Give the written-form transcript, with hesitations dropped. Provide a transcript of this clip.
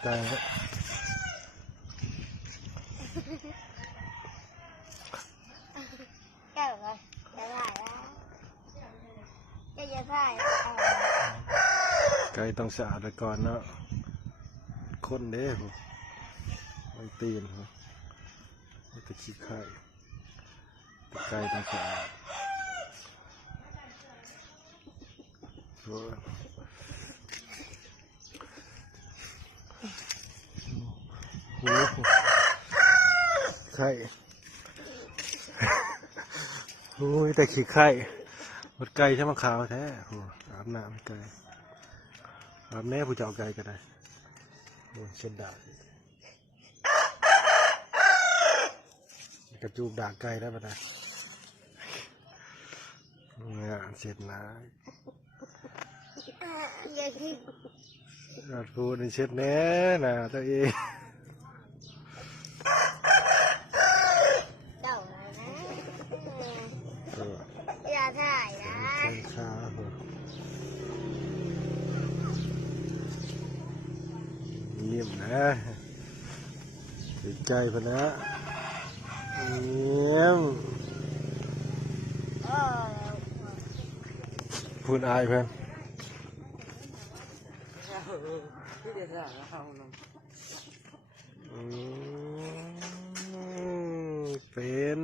ใจครับแก้วเลยจะถ่ายแล้วจะถ่ายไก่ต้องสะอาดไปก่อนเนาะคนเด้ไม่ตีนไม่ตะขี้ไข่ไก่ต้องสะอาดโอ้โหไข่โอ้ยแต่ขี้ไข่หมดไก่ใช่ไหมขาวแท้โอ้อาบน้ำไก่อาบแม่ผู้เจ้าไก่ก็ได้โอ้เช่นดาบกระจูบด่างไก่ได้ปะนะเนี่ยเสร็จนะยอดพูดในเช็ดแน่นะตัวเองเจ้านะอย่าถ่ายนะเป็นข้าวเยี่ยมนะดีใจพนะเยี่ยมพูดอายเพื่อนเป็น